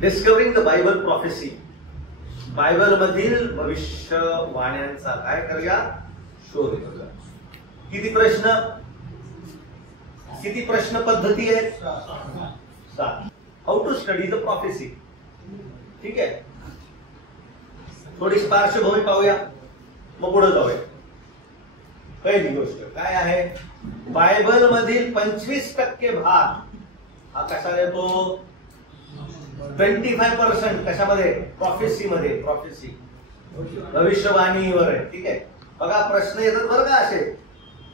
Discovering the Bible प्रॉफेसी, Bible मधील भविष्यवाण्यांचा काय करूया, शोध करूया. किती प्रश्न पद्धती आहेत, 7. How to study the prophecy. ठीक आहे, थोडी पार्श्वभूमी पाहूया, मग पुढे जाऊया. पहिली गोष्ट काय आहे, बायबल मधील 25% भाग हा कसा येतो, 25% कशामध्ये, प्रॉफेसी मध्ये. प्रॉफेसी भविष्यवाणीवर आहे. ठीक आहे, बघा प्रश्न येतात बरं का असे,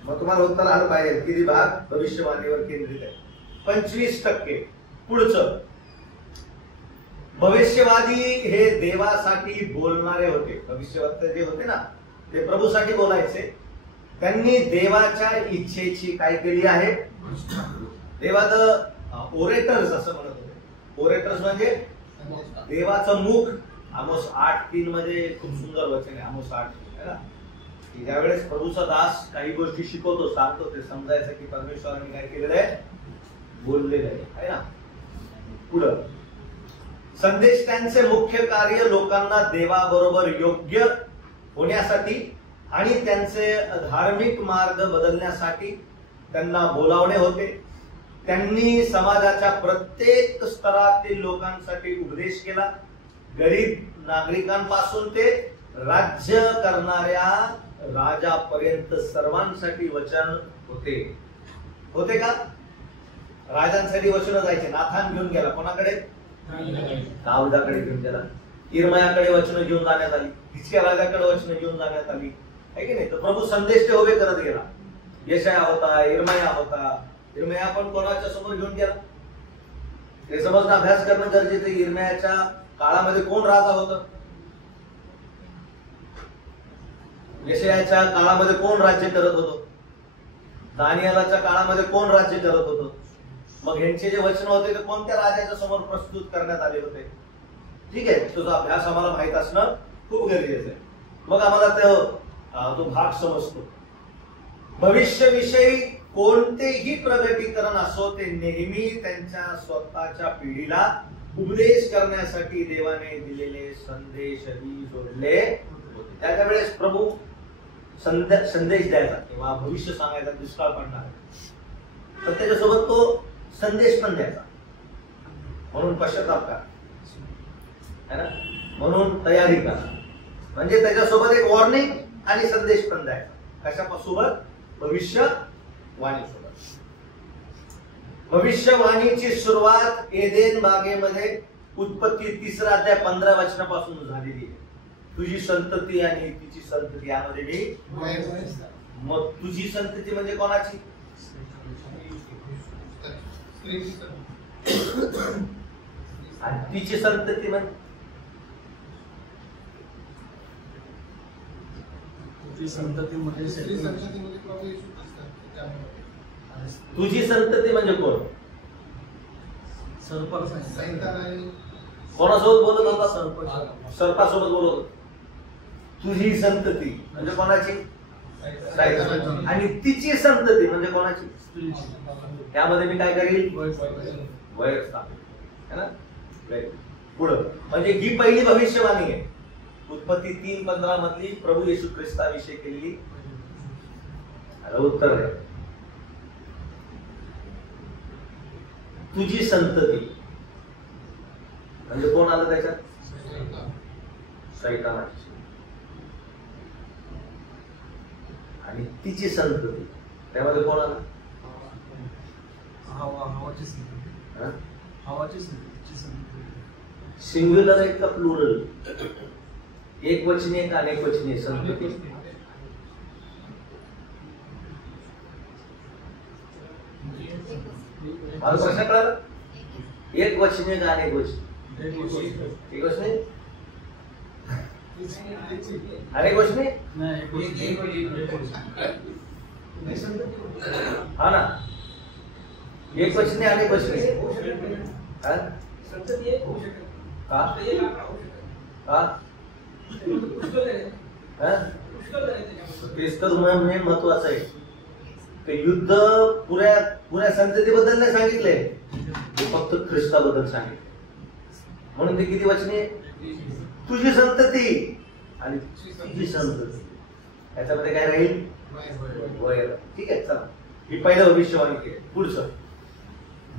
मग तुम्हाला उत्तर आलं पाहिजे किती भाग भविष्यवाणीवर केंद्रित आहे. 25%. पुढचं, भविष्यवादी हे देवासाठी बोलणारे होते. भविष्यवक्ते जे होते ना, ते प्रभूसाठी बोलायचे. त्यांनी देवाच्या इच्छेची काय केली आहे, देवाचं ओरेटर्स असं म्हणत होते. ओरेटर्स म्हणजे देवाचं मुख. आमोस 8:3 मध्ये खूप सुंदर वचन आहे, आमोस 8:3 है ना, की ज्यावेळेस प्रभूचा दास काही गोष्टी शिकवतो, सांगतो, ते समजायचं की परमेश्वराने काय केलेलं आहे, बोललेलं आहे ना. पुढं, संदेश त्यांचे मुख्य कार्य लोकांना देवाबरोबर योग्य होण्यासाठी आणि त्यांचे धार्मिक मार्ग बदलण्यासाठी त्यांना बोलावणे होते. त्यांनी समाजाच्या प्रत्येक स्तरातील लोकांसाठी उपदेश केला. गरीब नागरिकांपासून ते राज्य करणाऱ्या राजापर्यंत सर्वांसाठी वचन होते. होते का? राजांसाठी वचन जायचे. नाथान घेऊन गेला कोणाकडे, दाऊदाकडे घेऊन गेला. इर्मयाकडे वचन घेऊन जाण्यात आली. हिजकिया राजाकडे वचन घेऊन जाण्यात आली, आहे की नाही. तर प्रभू संदेश ते उभे करत गेला. यशाया होता, इर्मया होता. इर्मया पण कोणाच्या समोर घेऊन गेला, हे समजणं, अभ्यास करणं गरजेचं आहे. इर्मयाच्या काळामध्ये कोण राजा होतं, यशायाच्या काळामध्ये कोण राज्य करत होतं, दानियेलाच्या काळामध्ये कोण राज्य करत होतं. मग ह्यांचे जे वचन होते ते कोणत्या राजाच्या समोर प्रस्तुत करण्यात आले होते. ठीक आहे, तुझा अभ्यास आम्हाला माहित असणं खूप गरजेचं आहे. मग आम्हाला तो भाग समजतो. भविष्याविषयी कोणतेही प्रगतीकरण असो, ते नेहमी त्यांच्या स्वतःच्या पिढीला उपदेश करण्यासाठी देवाने दिलेले संदेशही जोडले होते. त्याच्या वेळेस प्रभू संदेश द्यायचा किंवा भविष्य सांगायचा, दुष्काळ पडणार, तर त्याच्यासोबत तो संदेश पण द्यायचा. म्हणून पश्चाताप करा, है ना, म्हणून तयारी करा. म्हणजे त्याच्यासोबत एक वॉर्निंग आणि संदेश पण द्यायचा. कशासोबत? भविष्यवाणीसोबत. भविष्यवाणीची सुरुवात एदेन बागेमध्ये उत्पत्ती 3 अध्याय 15 वचनापासून झालेली आहे. तुझी संतती आणि तिची संतती, यामध्ये मी. मग तुझी संतती म्हणजे कोणाची? आणि तिची संतती म्हणजे तुझी संतती म्हणजे तुझी संतती म्हणजे कोण? कोणासोबत बोलत होता? सर्पासोबत बोलत होता. तुझी संतती म्हणजे कोणाची? आणि तिची संतती म्हणजे कोणाची? त्यामध्ये मी काय करील? वैर स्थापित, है ना. पुढं म्हणजे ही पहिली भविष्यवाणी आहे, उत्पत्ती 3:15 मधली प्रभू येशू ख्रिस्ताविषयी केलेली. उत्तर आहे तुझी संतती म्हणजे कोण आलं त्याच्यात? शैतानाची. आणि तिची संतती त्यामध्ये कोण आलं? सिंग्युलर आहे का प्लुरल? एक वचनी आहे का अनेक वचनी आहे संतती? प्रश्न कळला? एक वचनी आहे का अनेक वचनी? एक वचनी, अनेक वचनी, हा ना. एक वचनी अनेक वचनी, तेच तर मेन महत्वाचं आहे. युद्ध पुऱ्या संततीबद्दल नाही सांगितलंय, फक्त ख्रिस्ताबद्दल सांगितलं. म्हणून ते किती वचने? तुझी संतती आणि तुझी संतती. याच्यामध्ये काय राहील? वय. ठीक आहे, चला ही पहिलं भविष्यवाणी केली. पुढचं,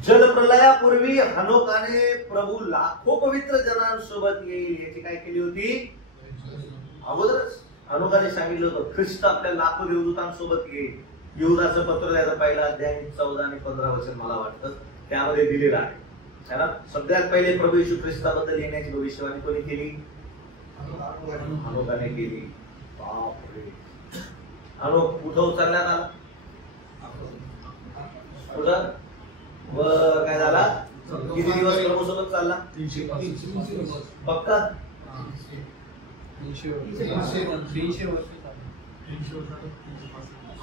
जलप्रलयापूर्वी हनोकाने प्रभू लाखो पवित्र जनांसोबत येईल याची काय केली होती? अगोदरच हनोकाने सांगितलं होतं ख्रिस्त आपल्या लाखो देवदूतांसोबत येईल. युदाचं पत्र द्यायचं पहिला अध्याय 14 आणि 15 वचन मला वाटतं त्यामध्ये दिलेलं आहे. त्याला सगळ्यात पहिले प्रभू येशू ख्रिस्ताबद्दल येण्याची भविष्यवाणी कोणी केली? हनोकाने केली. बापरे, हनोक कुठं उचलण्यात आला? कुठं? व काय झाला? किती दिवस प्रभू सोबत चालला? 300 पक्का? 300 वर्ष.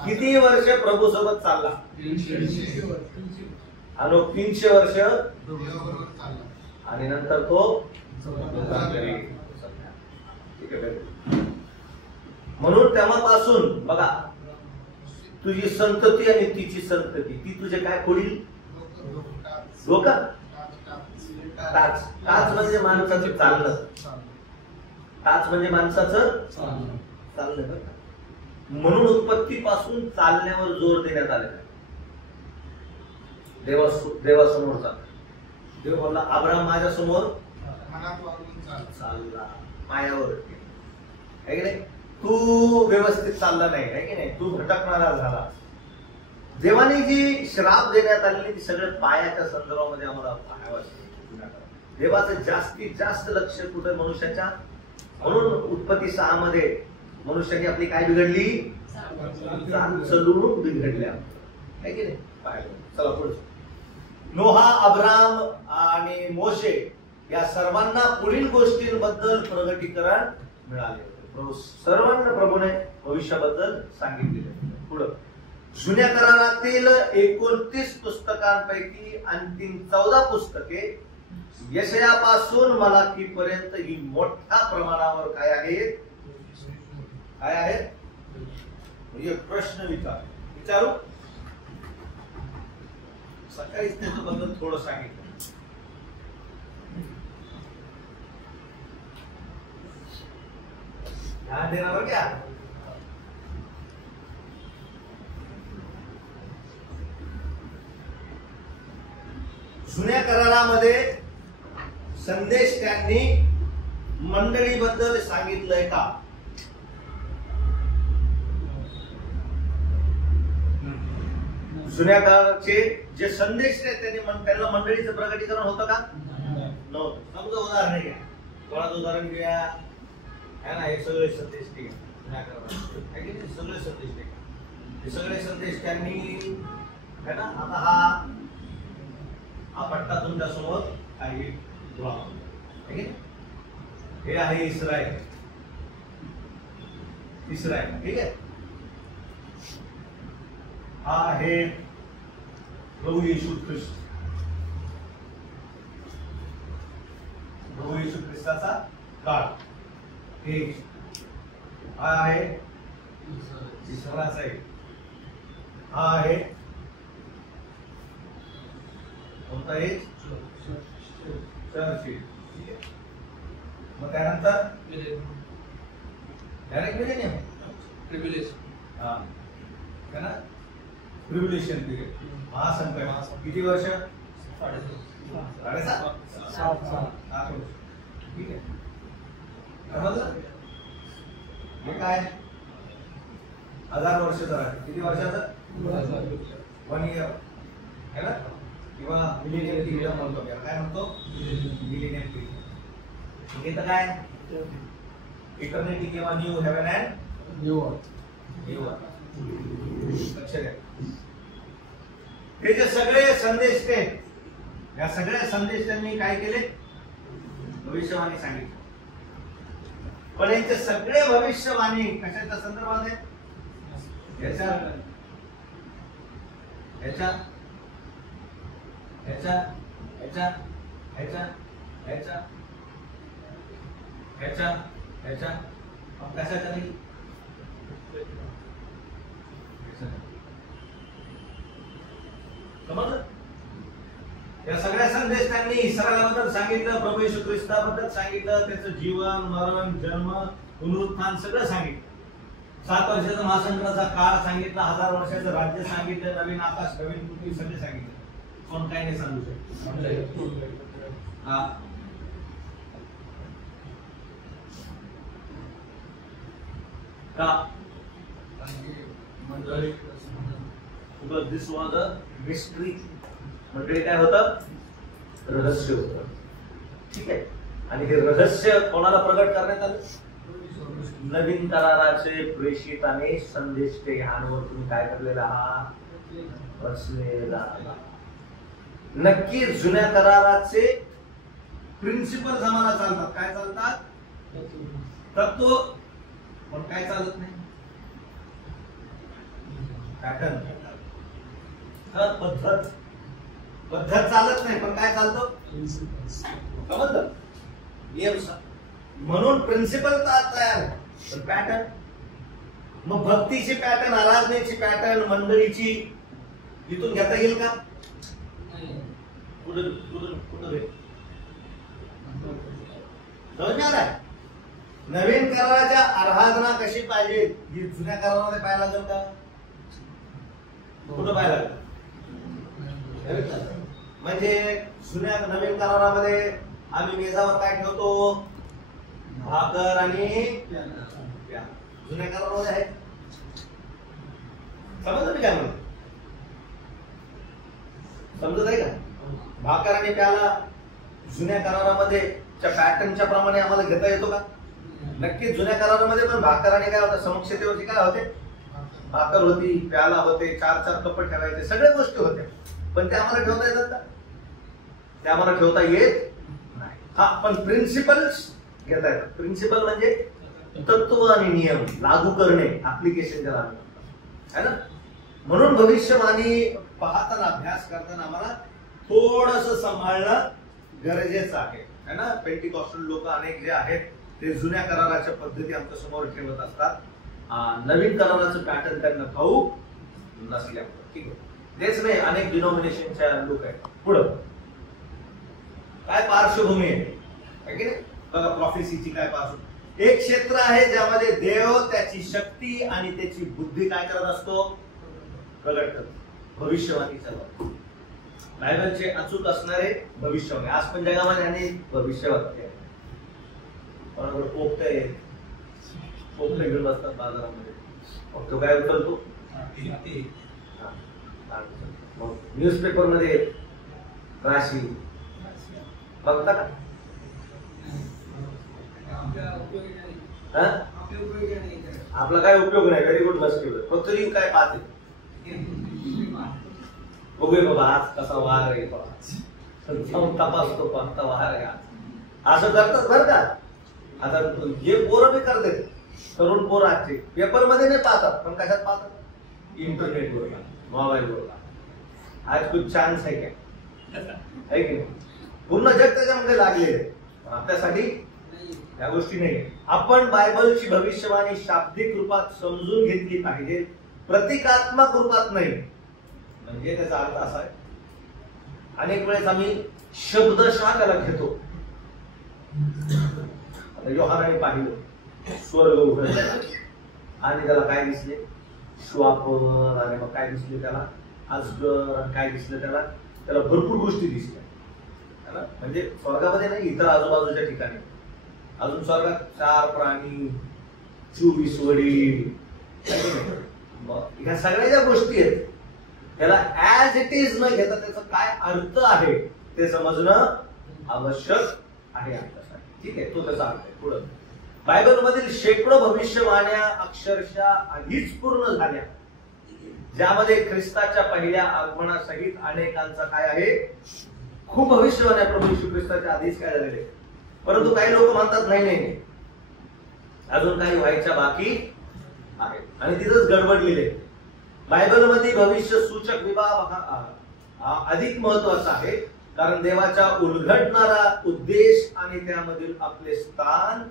किती वर्ष प्रभू सोबत चालला? 300 हनोक 300 वर्ष आणि नंतर तो म्हणून तेव्हापासून बघा, तुझी संतती आणि तिची संतती ती तुझे काय पुढील डोकं. टाच, टाच म्हणजे माणसाचं चालणं. टाच म्हणजे माणसाचं चालणं बरं. म्हणून उत्पत्तीपासून चालण्यावर जोर देण्यात आलेला. देवासमोर चाल. देव बोलला अब्राहम माझ्या समोर चालला पायावर. आहे की नाही? तू व्यवस्थित चालला नाही, आहे की नाही? तू भटकणारा झाला. देवाने जी श्राप देण्यात आलेली ती सगळं पायाच्या संदर्भामध्ये आम्हाला पाहावं. देवाचं जास्तीत जास्त लक्ष कुठे? मनुष्याच्या. म्हणून उत्पत्ती 6 मध्ये मनुष्याने आपली काय बिघडली? चालून बिघडल्या, आहे की नाही? पाहिलं. चला पुढे. नोहा, अब्राम आणि मोशे या सर्वांना पुढील गोष्टींबद्दल प्रगटीकरण मिळाले. सर्वांना प्रभूने भविष्याबद्दल सांगितलेले. पुढं, जुन्या करारातील 29 पुस्तकांपैकी अंतिम 14 पुस्तके यशयापासून मलाखीपर्यंत ही मोठ्या प्रमाणावर काय आहेत? काय आहेत? म्हणजे प्रश्न विचारू. सकाळीच त्याच्याबद्दल थोडं सांगितलं. ध्यान देना बरं क्या. जुन्या करारामध्ये संदेश त्यांनी मंडळीबद्दल सांगितलंय का? जुन्या काळाचे जे संदेश त्यांनी त्यांना मंडळीचं प्रगटीकरण होतं का? नव्हतं. समजा उदाहरण घ्या, कोणाचं उदाहरण घ्या, है ना? हे सगळे संदेश ठीक आहे, सगळे संदेश ठीक आहे. हे सगळे संदेश त्यांनी, है ना? आता हा पट्टा तुमच्या समोर आहे. हे आहे इस्रायल. ठीक आहे. हा आहे प्रभू येशू ख्रिस्त. प्रभू येशू ख्रिस्ताचा काळ. हा आहे इस्रायलचा आहे. हा आहे कोणता आहे? चर्च. मग त्यानंतर डायरेक्ट मिलेनियम, हा है ना? ट्रिब्युलेशन पिरियड, महासंकट. किती वर्ष? 7.5 वर्ष. ठीक आहे. समजलं? हे काय? 1000 वर्ष जरा. किती वर्षाचं? 1 इयर, है ना? किंवा मिलेनियम पिरियड म्हणतो. काय म्हणतो? Millennium period. हे तर काय? इटर्निटी किंवा न्यू हेवन अँड न्यू अर्थ. लक्ष द्या. हे जे सगळे संदेश ते, या सगळ्या संदेश त्यांनी काय केले? भविष्यवाणी सांगितली. पण यांचे सगळे भविष्यवाणी कशाच्या संदर्भात आहे? याच्या याच्या याच्या याच्या याच्या याच्या याच्या याच्या कशाच्या नाही? समजलं? या सगळ्या संदेश त्यांनी इस्रायलाबद्दल सांगितलं, प्रभू येशू ख्रिस्ताबद्दल सांगितलं, त्याचं जीवन, मरण, जन्म, पुनरुत्थान सगळं सांगितलं. 7 वर्षाचा महासंकटाचा काळ सांगितला, 1000 वर्षाचं राज्य सांगितलं, नवीन आकाश नवीन पृथ्वी सगळे सांगितलं. कोण काय नाही सांगू शकत. का? Because this was a mystery. मंडळी काय होतं? रहस्य होतं. ठीक आहे. आणि हे रहस्य कोणाला प्रगट करण्यात आलं? नवीन कराराचे प्रेषित आणि संदेश ते ह्यांवर तुम्ही काय करलेला आहात? रचलेला. नक्की जुन्या कराराचे प्रिन्सिपल्स आम्हाला चालतात. काय चालतात? तत्व. पण काय चालत नाही? पॅटर्न. पद्धत चालत नाही, पण काय चालतं? समजलं? नियम. म्हणून प्रिन्सिपल तयार, पण पॅटर्न. मग भक्तीची पॅटर्न, आराधनेची पॅटर्न, मंडळीची इथून घेता येईल का? कुठं आहे? नवीन कराराच्या आराधना कशी पाहिजे ही जुन्या करारामध्ये पाहायला लागेल का? कुठं पाहायला लागेल? म्हणजे जुन्या नवीन करारामध्ये आम्ही मेजावर काय ठेवतो? भाकर आणि प्याला. जुन्या करारामध्ये आहे. समजलं मी काय म्हणतो? समजत आहे का? भाकर आणि प्याला जुन्या करारामध्ये पॅटर्नच्या प्रमाणे आम्हाला घेता येतो का? नक्कीच जुन्या करारामध्ये पण भाकर आणि काय होतं? समक्षतेवरती काय होते? भाकर होती, प्याला होते, 4 कप ठेवायचे, सगळ्या गोष्टी होत्या. पण ते आम्हाला ठेवता येतात का? ते आम्हाला ठेवता येत नाही. हा, पण प्रिन्सिपल्स घेता येतात. प्रिन्सिपल म्हणजे तत्व आणि नियम लागू करणे, ऍप्लिकेशन ज्याला म्हणतात, है ना? म्हणून भविष्यवाणी पाहताना, अभ्यास करताना आम्हाला थोडंसं सांभाळणं गरजेचं आहे, है ना? पेंटिकॉस्टल लोक अनेक जे आहेत ते जुन्या कराराच्या पद्धती आमच्या समोर ठेवत असतात. नवीन कराराचं पॅटर्न त्यांना ठाऊक नसल्यामुळे. ठीक आहे. तेच नाही, अनेक डिनॉमिनेशनच्या लोक आहेत. पुढं काय पार्श्वभूमी आहे की नाही? बघा, प्रॉफेसीची काय पार्श्वभूमी. एक क्षेत्र आहे ज्यामध्ये देव त्याची शक्ती आणि त्याची बुद्धी काय करत असतो? प्रगट करतो. भविष्यवाणीचा बायबलचे अचूक असणारे भविष्यवाणी. आज पण जगामध्ये अनेक भविष्यवाणी आहेत. पोपटे घेऊन बसतात बाजारामध्ये. मग तो काय उचलतो? न्यूजपेपर मध्ये राशी बघता का? आपला काय उपयोग नाही. व्हेरी गुड लक्ष. फक्त काय पाहते? बघूया बाबा आज कसा वार आहे, तपासतो कोणता वार आहे असं करतात बरं का? आता जे पोरं बी करते, तरुण पोरं आजचे पेपर मध्ये नाही पाहतात, पण कशात पाहतात? इंटरनेटवर, मोबाईलवर. आज खूप चान्स आहे काय की नाही? पूर्ण जग त्याच्यामध्ये लागलेलं आहे. आपल्यासाठी या गोष्टी नाही. आपण बायबलची भविष्यवाणी शाब्दिक रूपात समजून घेतली पाहिजे, प्रतिकात्मक रूपात नाही. म्हणजे त्याचा अर्थ असा आहे, अनेक वेळेस आम्ही शब्दशः त्याला घेतो. योहानाने पाहिलं स्वर्ग उघडला आणि त्याला काय दिसले? श्वापर. आणि मग काय दिसले त्याला? अजगर. आणि काय दिसलं त्याला भरपूर गोष्टी दिसल्या. म्हणजे स्वर्गामध्ये नाही, इतर आजूबाजूच्या ठिकाणी. अजून स्वर्गात 4 प्राणी, 24 वडील, ह्या सगळ्या ज्या गोष्टी आहेत त्याला ऍज इट इज न घेता त्याचा काय अर्थ आहे ते समजणं आवश्यक आहे आपल्यासाठी. ठीक आहे, तो त्याचा अर्थ आहे. पुढे बायबल मधील शेकडो भविष्यवाण्या अक्षरशः आधीच पूर्ण झाल्या, ज्यामध्ये ख्रिस्ताच्या पहिल्या आगमनासहित अनेकांचा काय आहे? खूप भविष्यवाण्या प्रभू येशू ख्रिस्ताच्या आधीच काय झालेले. परंतु काही लोक म्हणतात नाही, अजून काही व्हायच्या बाकी आहे आणि तिथंच गडबडलेले. बायबलमध्ये भविष्य सूचक विभाग अधिक महत्वाचा आहे, कारण देवाचा उलगडणारा उद्देश आणि त्यामधील आपले स्थान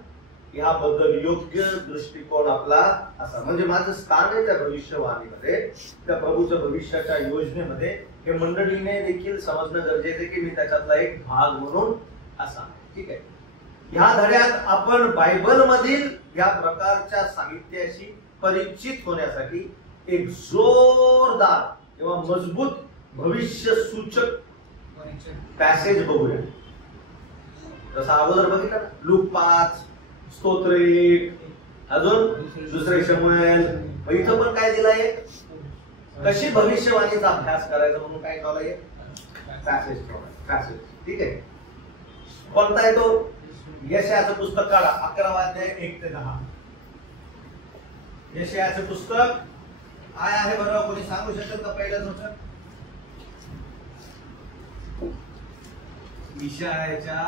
याबद्दल योग्य दृष्टिकोन आपला असा. म्हणजे माझं स्थान आहे त्या भविष्यवाणीमध्ये, त्या प्रभूच्या भविष्याच्या योजनेमध्ये हे मंडळीने देखील समजणं गरजेचं आहे की मी त्याच्यातला एक भाग म्हणून असा. ठीक आहे. ह्या धड्यात आपण बायबल मधील या प्रकारच्या साहित्याशी परिचित होण्यासाठी एक जोरदार किंवा मजबूत भविष्य सूचक पॅसेज बघूया. जसं अगोदर बघितलं ना, लूक 5, स्तोत्र 1, अजून दुसरे शमूएल. इथं पण काय दिलंय, कशी भविष्यवाणीचा अभ्यास करायचा म्हणून काय ठेवलंय, पॅसेज. ठीक आहे. कोणता आहे तो? यशायाचं पुस्तक काढा, 11 अध्याय 1 ते 10. यशायाचं पुस्तक काय आहे बरं, कोणी सांगू शकेल का पहिलं तुमचं? यशायाच्या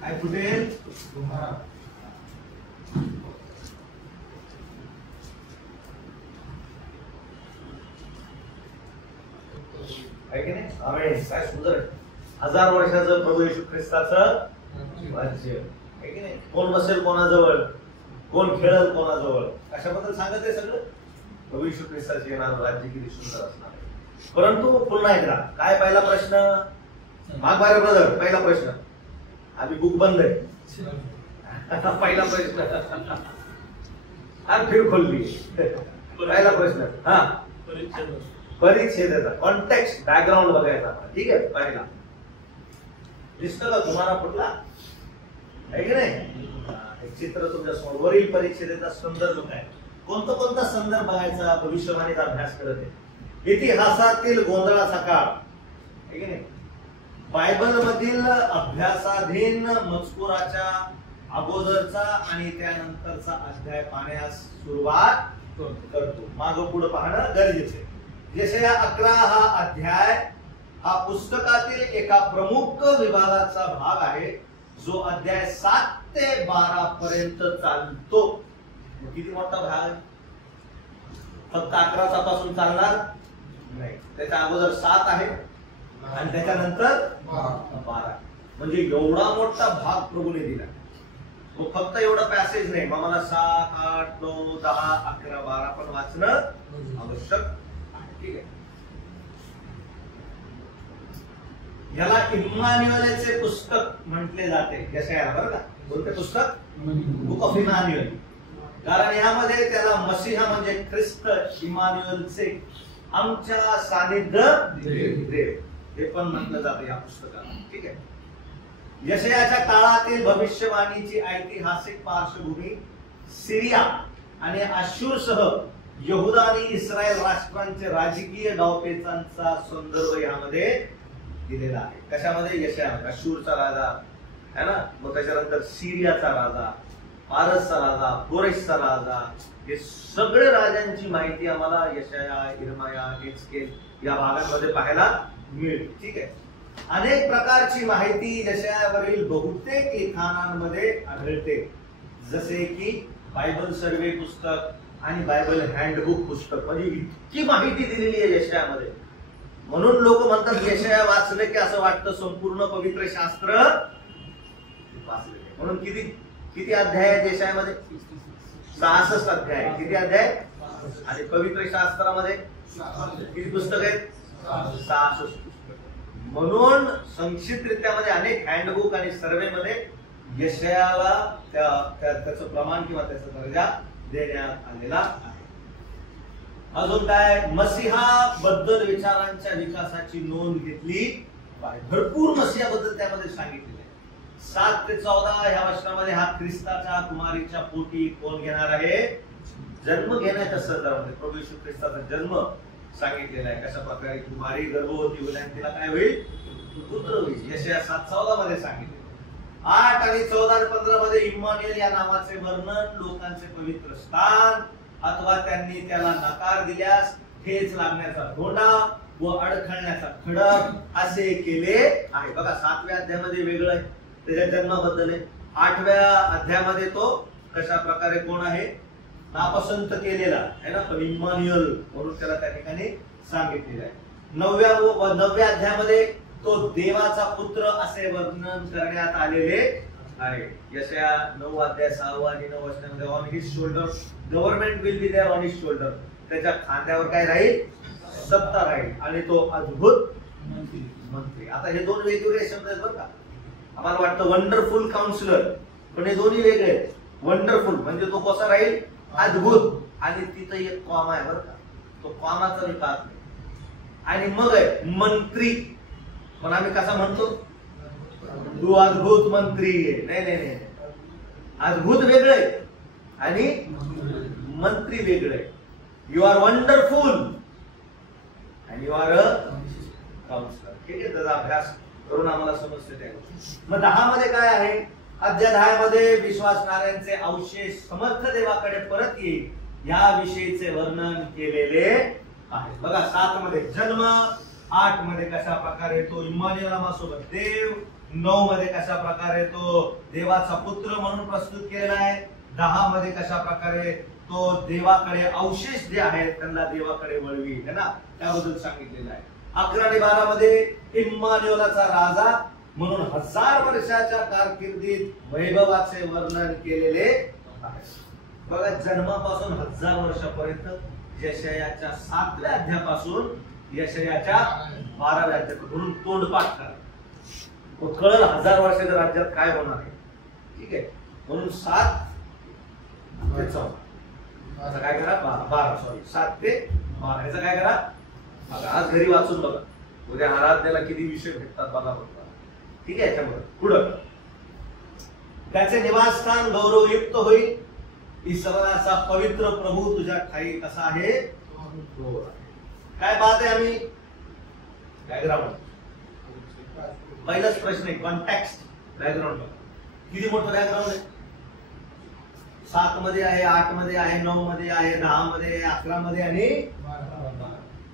काय फुटेल? आहे की नाही? आमेन. काय सुंदर आहे. 1000 वर्षाचं प्रभू येशू ख्रिस्ताचं राज्य आहे की नाही? कोण बसेल कोणाजवळ, कोण खेळेल कोणाजवळ, कशाबद्दल सांगत आहे सगळं? प्रभू येशू ख्रिस्ताचे येणारं राज्य किती सुंदर असणार आहे. परंतु पुन्हा एकदा काय, पहिला प्रश्न माग बारे ब्रदर, पहिला प्रश्न. आम्ही बुक बंद आहे. पहिला प्रश्न फिर खोलली. पहिला प्रश्न हा परिच्छेदाचा कॉन्टेक्स्ट, बॅकग्राऊंड बघायचा. ठीक आहे. पहिला दिसतं का तुम्हाला कुठला आहे की नाही? एक चित्र तुमच्या समोर. वरील परिच्छेदाचा संदर्भ काय, कोणता संदर्भ बघायचा भविष्यवाणीचा अभ्यास करत आहे. इतिहासातील गोंधळाचा काळ आहे की नाही? बायबल मधील अभ्यासाधीन मजकुराच्या अगोदरचा आणि त्यानंतरचा अध्याय पाहण्यास सुरुवात करतो. मागं पुढे पाहणं गरजेचे. यशाया 11 हा अध्याय हा पुस्तकातील एका प्रमुख विभागाचा भाग आहे, जो अध्याय 7 ते 12 पर्यंत चालतो. किती मोठा भाग आहे? फक्त 11 पासून चालणार नाही, त्याच्या अगोदर 7 आहे आणि त्याच्यानंतर 12. म्हणजे एवढा मोठा भाग प्रभूने दिला. मग फक्त एवढा पॅसेज नाही, मग मला 7, 8, 9, 10, 11, 12 पण वाचणं आवश्यक आहे. ठीक आहे. याला इम्मान्युएलचे पुस्तक म्हटले जाते. यशायाला बरं का, कोणते पुस्तक? Book of Immanuel. कारण यामध्ये त्याला मसीहा म्हणजे ख्रिस्त, इम्मान्युएलचे आमच्या सानिध्य देव हे पण म्हटलं जातं या पुस्तकाला. ठीक आहे. यशायाच्या काळातील भविष्यवाणीची ऐतिहासिक पार्श्वभूमी सिरिया आणि अश्शूरसह यहुदा आणि इस्रायल राष्ट्रांचे राजकीय डावपेचांचा संदर्भ यामध्ये दिलेला आहे. कशामध्ये? यशाया. अश्शूरचा राजा है ना, मग त्याच्यानंतर सिरियाचा राजा, पारसचा राजा, कोरेशचा राजा, हे सगळे राजांची माहिती आम्हाला यशाया, इर्माया, एस्केल या भागांमध्ये पाहायला मिळते. ठीक आहे. अनेक प्रकारची माहिती यशायावरील बहुतेक लिखाणांमध्ये आढळते, जसे की बायबल सर्वे पुस्तक आणि बायबल हँडबुक पुस्तक. म्हणजे इतकी माहिती दिलेली आहे यशायामध्ये. म्हणून लोक म्हणतात यशाया वाचले की असं वाटतं संपूर्ण पवित्र शास्त्र वाचले. म्हणून किती अध्याय आहेत यशायामध्ये? 66 अध्याय. किती अध्याय? आणि पवित्र शास्त्रामध्ये किती पुस्तक आहेत? 66 पुस्तक. म्हणून संक्षिप्तरित्यामध्ये अनेक हँडबुक आणि सर्वे मध्ये यशायाला त्याचं प्रमाण किंवा त्याचा दर्जा देण्यात आलेला आहे. अजून काय? मसीहा बद्दल विचारांच्या विकासाची नोंद घेतली. भरपूर मसीहा बद्दल त्यामध्ये सांगितलेलं आहे. 7 ते 14 या वर्षामध्ये हा ख्रिस्ताच्या कुमारीच्या पोटी कोण घेणार आहे? जन्म घेण्याच्या संदर्भामध्ये प्रभू येशू ख्रिस्ताचा जन्म सांगितलेला आहे. कशा प्रकारे कुमारी गर्भवती होईल आणि तिला काय होईल? पुत्र होईल. यशाया 7:14 मध्ये सांगितले. 8 आणि 14 आणि 15 मध्ये इम्मान्युएल या नावाचे वर्णन, लोकांचे पवित्र स्थान अथवा त्यांनी त्याला नकार दिल्यास ठेच लागण्याचा धोंडा व अडखळण्याचा खडक असे केले आहे. बघा 7व्या अध्यायामध्ये वेगळं आहे, त्याच्या जन्माबद्दल आहे. 8व्या अध्यायामध्ये तो कशा प्रकारे कोण आहे? नापसंत केलेला आहे ना, पण इम्मान्युएल म्हणून त्याला त्या ठिकाणी सांगितलेलं आहे. 9व्या अध्यायामध्ये तो देवाचा पुत्र असे वर्णन करण्यात आलेले आहे. यशया 9 अध्याय 6 आणि 9 वचनामध्ये on his shoulder government will be there on his shoulder. त्याच्या खांद्यावर काय राहील? सत्ता राहील आणि तो अद्भुत मंत्री. आता हे दोन वेगवेगळे शब्द आहेत बरं का. आम्हाला वाटतं वंडरफुल काउन्सिलर, पण हे दोन्ही वेगळे आहेत. वंडरफुल म्हणजे तो कसा राहील? अद्भुत. आणि तिथं एक कॉमा आहे बरं का, तो कॉमाचा विकास नाही. आणि मग आहे मंत्री, पण आम्ही कसा म्हणतो? तू अद्भुत मंत्री आहे. नाही नाही नाही, अद्भुत वेगळे आणि मंत्री वेगळे. यू आर वंडरफुल आणि यू आर अ काउन्सिलर. ठीक आहे, त्याचा अभ्यास करून आम्हाला समजते त्या. मग 10 मध्ये काय आहे? अध्याय 10 मध्ये विश्वासणाऱ्यांचे अवशेष समर्थ देवाकडे परत येईल याविषयीचे वर्णन केलेले आहे. बघा 7 मध्ये जन्म, 8 मध्ये कशा प्रकारे तो इम्मानुएल नामासोबत देव, 9 मध्ये कशा प्रकारे तो देवाचा पुत्र म्हणून प्रस्तुत केलेला आहे, 10 मध्ये कशा प्रकारे तो देवाकडे अवशेष जे आहेत त्यांना देवाकडे वळवी ना, त्याबद्दल सांगितलेलं आहे. 11 आणि 12 मध्ये इम्मानुएलाचा राजा म्हणून 1000 वर्षाच्या कारकिर्दीत वैभवाचे वर्णन केलेले आहे. बघा जन्मापासून 1000 वर्षापर्यंत यशायाच्या 7व्या अध्यायापासून यशायाच्या 12व्या अध्यायापर्यंत म्हणून तोंडपाठ करा. कळलं 1000 वर्षाच्या राज्यात काय होणार आहे. ठीक आहे, म्हणून 7 ते 14 आता काय करा 7 ते 12 याचा काय करा आज घरी वाचून बघा. उद्या आराधनेला किती विषय भेटतात बघा बघा. ठीक आहे, याच्यामुळे पुढं त्याचे निवासस्थान गौरवयुक्त होईल. ईश्वराचा पवित्र प्रभू तुझ्या ठाई कसा आहे? काय पाहते आम्ही? बॅकग्राऊंड. पहिलाच प्रश्न आहे कॉन्टेक्स्ट. बॅकग्राऊंड किती मोठं बॅकग्राऊंड आहे? 7 मध्ये आहे, 8 मध्ये आहे, 9 मध्ये आहे, 10 मध्ये आहे, 11 मध्ये आणि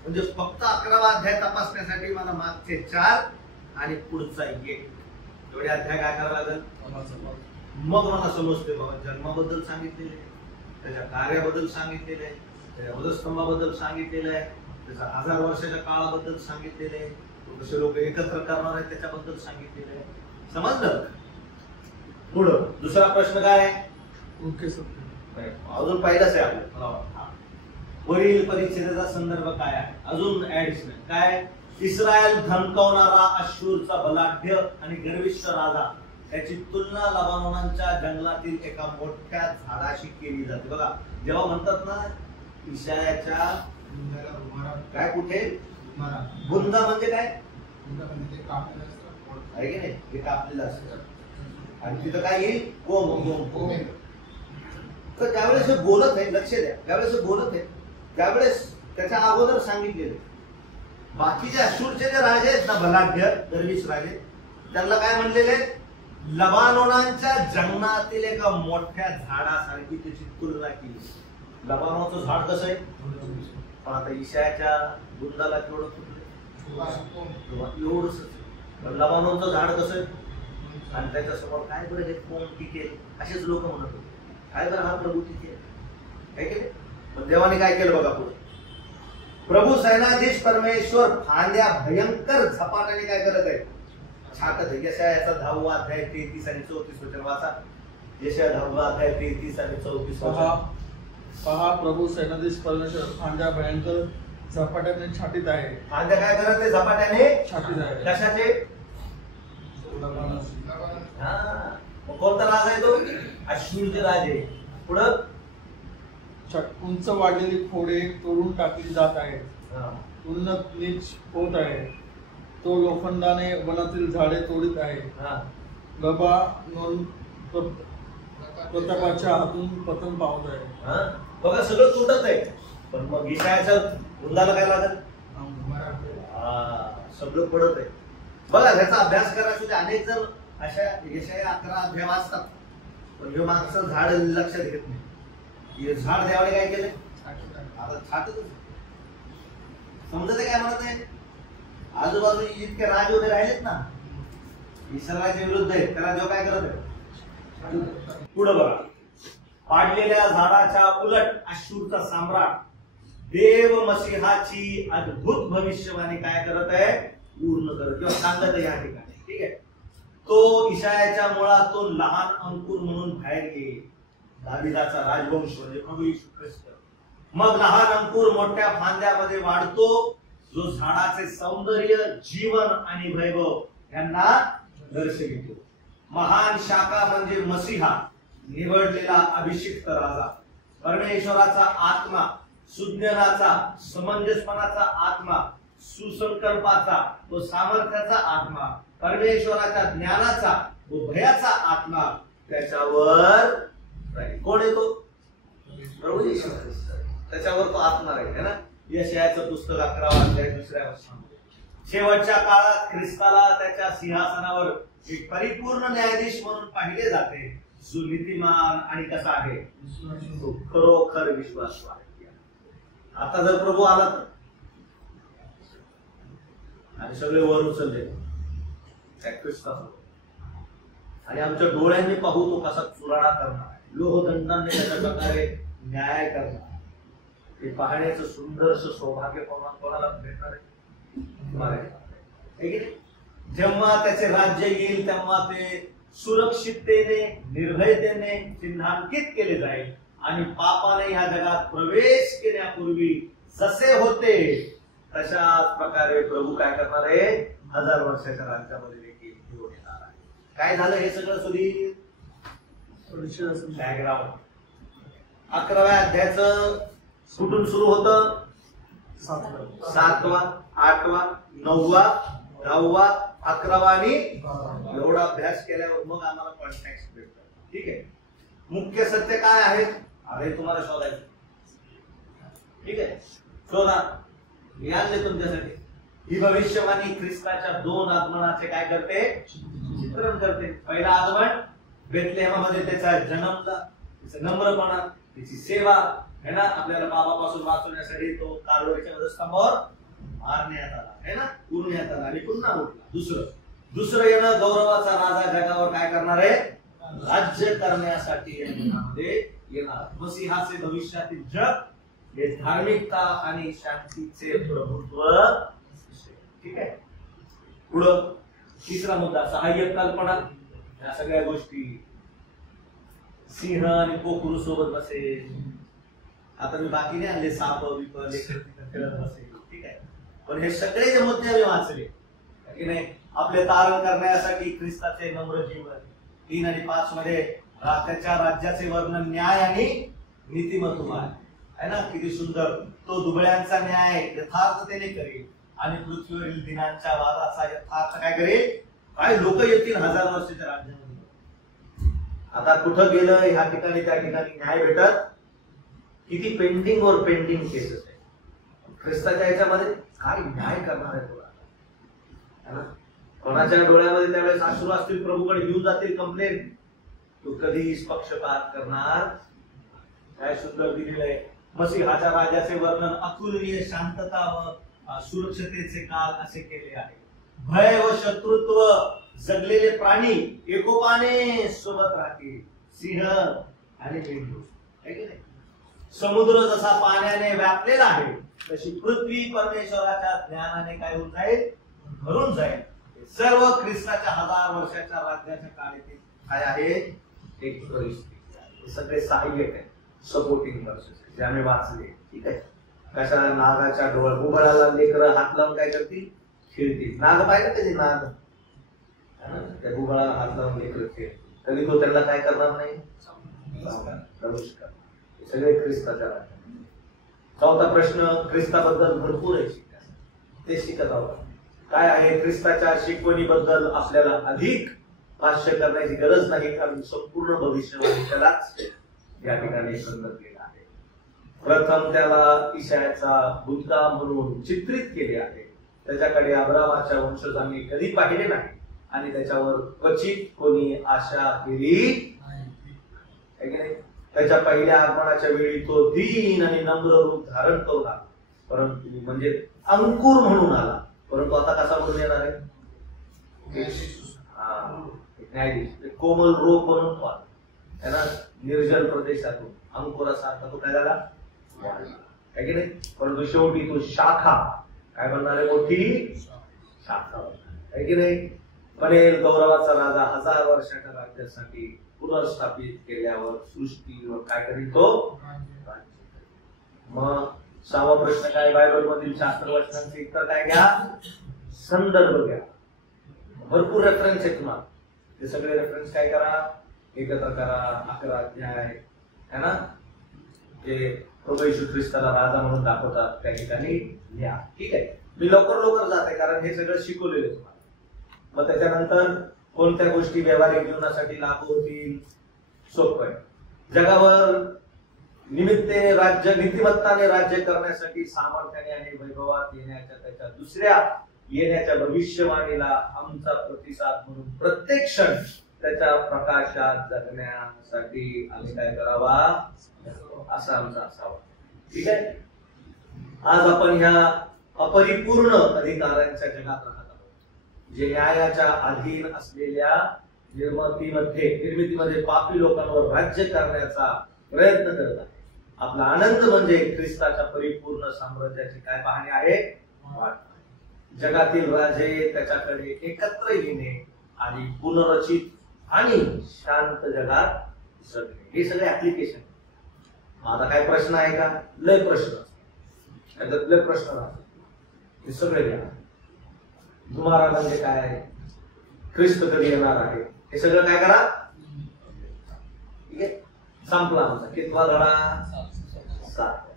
म्हणजे फक्त 11वा अध्याय तपासण्यासाठी मला मागचे 4 आणि पुढचा 1 एवढे अध्याय काय करावं लागेल. मग मला समजते बाबा जन्माबद्दल सांगितलेले, त्याच्या कार्याबद्दल सांगितलेले, त्याच्या वधस्तंभाबद्दल सांगितलेलं आहे, त्याच्या 1000 वर्षाच्या काळाबद्दल सांगितलेले आहे, कसे लोक एकत्र करणार आहेत त्याच्याबद्दल सांगितलेलं आहे. समजलं? पुढं दुसरा प्रश्न काय आहे? Okay sir. अजून पहिलाच आहे आपल्याला वरील परिच्छेदाचा संदर्भ काय आहे? अजून ऍडिशनल काय? इस्रायल धमकावणारा अश्शूरचा बलाढ्य आणि गर्विष्ठ राजा, त्याची तुलना लबानोनाच्या जंगलातील एका मोठ्या झाडाशी केली जाते. बघा जेव्हा म्हणतात ना इशायाच्या काय कुठे बुंदा म्हणजे काय आहे की नाही, हे कापलेलं असतं आणि तिथं काय येईल कोंब. तर त्यावेळेस हे बोलत आहे, लक्ष द्या, त्यावेळेस हे बोलत आहे त्यावेळेस त्याच्या अगोदर सांगितलेले बाकीचे अश्शूरचे जे राजे आहेत ना बलाढ्य गर्विष्ठ राजे, त्यांना काय म्हणलेले? लबानोनाच्या जंगलातील एका मोठ्या झाडासारखी त्याची तुलना केली. लबानोचं झाड कसं आहे? पण आता इशायाच्या बुंदाला केवढं एवढंच. लबानोचं झाड कसं आहे आणि त्याच्यासमोर काय बरं हे कोण टिकेल असेच लोक म्हणत होते. काय बरं हा प्रभू टिकेल काय केले? पण देवाने काय केलं बघा पुढे. प्रभू सेनाधीश परमेश्वर फांद्या भयंकर झपाट्याने काय करत आहे? छाटत आहे. यशायाचा 10वा अध्याय 33 आणि 34 वचन वाचा. यशाया 10वा अध्याय 33 आणि 34 वचन. पहा प्रभू सेनाधीश परमेश्वर फांद्या भयंकर झपाट्याने छाटीत आहे. फांद्या काय करत आहे? झपाट्याने छाटीत आहे. कशाचे? कोणता राज आहे तो? अश्शूरचे राजे. पुढं उंच वाढलेली खोडे तोडून टाकली जात आहेत, उन्नत नीच होत आहे. तो लोखंडाने वनातील झाडे तोडीत आहे. लबानोन प्रतापाच्या हातून पतन पावत आहे. बघा सगळं तुटत आहे. पण मग इशायाच्या बुंदाला काय लागत? सगळं पडत आहे. बघा ह्याचा अभ्यास करायचा. अनेक जण अशा यशाया 11 अध्याय वाचतात पण हे मागचं झाड लक्षात घेत नाही. हे झाड देवाने काय केलं? आता छाटतच. समजत काय म्हणत आहे? आजूबाजू इतके राजे वगैरे राहिलेत ना इस्रायलच्या विरुद्ध आहेत, त्याला देव काय करत आहे? पुढे बघा. पाडलेल्या झाडाच्या उलट अश्शूरचा सम्राट देव मसीहाची अद्भुत भविष्यवाणी काय करत आहे? पूर्ण कर किंवा सांगत या ठिकाणी. ठीक आहे. तो इशायाच्या मुळातून लहान अंकुर म्हणून बाहेर येईल, दाविदाचा राजवंश म्हणजे प्रभू येशू ख्रिस्त. मग लहान अंकुर मोठ्या फांद्यामध्ये वाढतो, जो झाडाचे सौंदर्य, जीवन आणि वैभव यांना दर्शवितो. महान शाखा म्हणजे मसीहा, निवडलेला अभिषिक्त राजा, परमेश्वराचा आत्मा, सुज्ञानाचा, समंजसपणाचा आत्मा, सुसंकल्पाचा व सामर्थ्याचा आत्मा, परमेश्वराच्या ज्ञानाचा व भयाचा आत्मा त्याच्यावर कोण येतो? प्रभू येशू ख्रिस्त. त्याच्यावर तो आत्मा राहील है ना. यशायाचं पुस्तक 11 अध्याय 2 वचनामध्ये, शेवटच्या काळात ख्रिस्ताला त्याच्या सिंहासनावर एक परिपूर्ण न्यायाधीश म्हणून पाहिले जाते, जो नीतिमान आणि कसा आहे? तो खरोखर विश्वासू आहे. आता जर प्रभू आला तर आणि सगळे वर उचलले आणि आमच्या डोळ्यांनी पाहू तो कसा चुराडा करणार, लोहदंडाने त्याच्या प्रकारे न्याय करणार, हे पाहण्याचं सुंदरस सौभाग्य कोणाला भेटणार आहे? जेव्हा त्याचे राज्य येईल तेव्हा ते सुरक्षिततेने, निर्भयतेने चिन्हांकित केले जाईल आणि पापाने ह्या जगात प्रवेश केल्यापूर्वी जसे होते तशाच प्रकारे प्रभू काय करणार आहे? 1000 वर्षाच्या राज्यामध्ये देखील घेऊन येणार आहे. काय झालं हे सगळं? सुधी बॅकग्राऊंड. 11व्या अध्यायाचं कुठून सुरू होतं? 7वा, 8वा, 9वा, 10वा, 11वा आणि एवढा अभ्यास केल्यावर मग आम्हाला कॉन्टेक्स्ट भेटतो. ठीक आहे. मुख्य सत्य काय आहेत? अरे तुम्हाला शोधायचं. ठीक आहे, शोधा. मी आणले तुमच्यासाठी. ही भविष्यवाणी ख्रिस्ताच्या 2 आगमनाचे काय करते? चित्रण करते. पहिला आगमन बेथलेहमामध्ये त्याचा जन्मला, त्याचा नम्रपणा, त्याची सेवा है ना, आपल्याला पापापासून वाचवण्यासाठी तो कालवरीच्या वधस्तंभावर मारण्यात आला है ना, पुरण्यात आला आणि पुन्हा उठला. दुसरं येणं, गौरवाचा राजा जगावर काय करणार आहे? राज्य करण्यासाठी येणार. मसीहाचे भविष्यातील जग हे धार्मिकता आणि शांतीचे प्रभुत्व. ठीक आहे. पुढं तिसरा मुद्दा, सहाय्यक कल्पना. या सगळ्या गोष्टी सिंह आणि कोकरू सोबत बसेल. आता मी बाकी नाही आणले, साप विप खेळत बसेल. ठीक आहे. पण हे सगळे जे मुद्दे आम्ही वाचले की नाही, आपले तारण करण्यासाठी ख्रिस्ताचे नम्र जीवन. 3 आणि 5 मध्ये त्याच्या राज्याचे वर्णन, न्याय आणि नीतिमत्व आहे ना, किती सुंदर. तो दुबळ्यांचा न्याय यथार्थतेने करेल आणि पृथ्वीवरील दिनांच्या वादाचा यथार्थ काय करेल? काय लोक येतील 1000 वर्षाच्या राज्यामध्ये. आता कुठं गेलं, ह्या ठिकाणी त्या ठिकाणी न्याय भेटत. किती पेंडिंग वर पेंडिंग केसेस आहे ख्रिस्ताच्या याच्यामध्ये. काय न्याय करणार आहे तुला? कोणाच्या डोळ्यामध्ये त्यावेळेस अश्रू असतील, प्रभूकडे घेऊन जातील कंप्लेंट. तो कधीच पक्षपात करणार. काय सुंदर दिलेलं आहे. मसीहाच्या राजाचे वर्णन अतुलनीय शांतता व सुरक्षतेचे काल असे केले आहे. भय व शत्रुत्व, जगलेले प्राणी एकोपाने सोबत राहतील, सिंह आणि मेंढू. समुद्र जसा पाण्याने व्यापलेला आहे तशी पृथ्वी परमेश्वराच्या ज्ञानाने काय होऊन जाईल? भरून जाईल. सर्व ख्रिस्ताच्या 1000 वर्षाच्या राज्याच्या काळातील काय आहे? एक परिस्थिती. सगळे सहाय्यक आहे, सपोर्टिंग वर्सेस जे आम्ही वाचले. ठीक आहे. कशा नागाच्या डोळ्या उबळाला लेकरं हात लावून काय करतील? खेळतील. नाग पाहिलं कधी? नाग त्या उबळाला हात लावून लेकरं खेळतील. कधी तो त्यांना काय करणार नाही? सगळे ख्रिस्ताच्या राज्यात. 4था प्रश्न, ख्रिस्ताबद्दल भरपूर आहे शिकण्यास. ते शिकत आहोत. काय आहे? ख्रिस्ताच्या शिकवणीबद्दल आपल्याला अधिक भाष्य करण्याची गरज नाही, कारण संपूर्ण भविष्यवाणी त्यालाच या ठिकाणी संदर्भलेला आहे. प्रथम त्याला इशायाचा मुद्दा म्हणून चित्रित केले आहे. त्याच्याकडे अब्रामाच्या वंशजांनी कधी पाहिले नाही आणि त्याच्यावर क्वचित कोणी आशा केली नाही. त्याच्या पहिल्या आगमनाच्या वेळी तो दीन आणि नम्र रूप धारण करून आला, परंतु म्हणजे अंकुर म्हणून आला. परंतु आता कसा म्हणून येणार आहे? न्यायाधीश, कोमल रोप म्हणून तो आला है ना, निर्जन प्रदेशातून अंकुरासारखा तो काय झाला? आहे की नाही. परंतु शेवटी तो शाखा काय बनणार आहे? मोठी आहे की नाही. बनेल गौरवाचा राजा 1000 वर्षाच्या राज्यासाठी पुनर्स्थापित केल्यावर सृष्टीवर काय करीतो. मग 6वा प्रश्न काय, बायबल मधील शास्त्रवचनांचे उत्तर काय घ्या, संदर्भ घ्या. भरपूर रेफरन्स आहेत तुम्हाला, ते सगळे रेफरन्स काय करा, एकत्र करा. 11 अध्याय है ना, ते प्रभू येशू ख्रिस्ताला राजा म्हणून दाखवतात त्या ठिकाणी लिहा. ठीक आहे, मी लवकर जाते कारण हे सगळं शिकवलेलं आहे तुम्हाला. मग त्याच्यानंतर कोणत्या गोष्टी व्यावहारिक जीवनासाठी लागू होतील, सोपं आहे. जगावर नीतिमत्ताने राज्य करण्यासाठी सामर्थ्याने आणि वैभवात येण्याच्या त्याच्या दुसऱ्या येण्याच्या भविष्यवाणीला आमचा प्रतिसाद म्हणून प्रत्येक क्षण त्याच्या प्रकाशात जगण्यासाठी आम्ही काय करावा, असा आमचा असावा. ठीक आहे. आज आपण ह्या अपरिपूर्ण अधिकारांच्या जगात राहत आहोत, जे न्यायाच्या अधीन असलेल्या निर्मितीमध्ये पापी लोकांवर राज्य करण्याचा प्रयत्न करत आहे. आपला आनंद म्हणजे ख्रिस्ताच्या परिपूर्ण साम्राज्याची काय पाहणी आहे, वाट. जगातील राजे त्याच्याकडे एकत्र येणे आणि पुनर्रचित आणि शांत जगात जगणे, हे सगळे ऍप्लिकेशन. माझा काय प्रश्न आहे का, लय प्रश्न राहतात, हे सगळे घ्या. तुम्हाला म्हणजे काय, ख्रिस्त कधी येणार आहे, हे सगळं काय करा. ठीक आहे, संपला आमचा कितवा धडा, 7.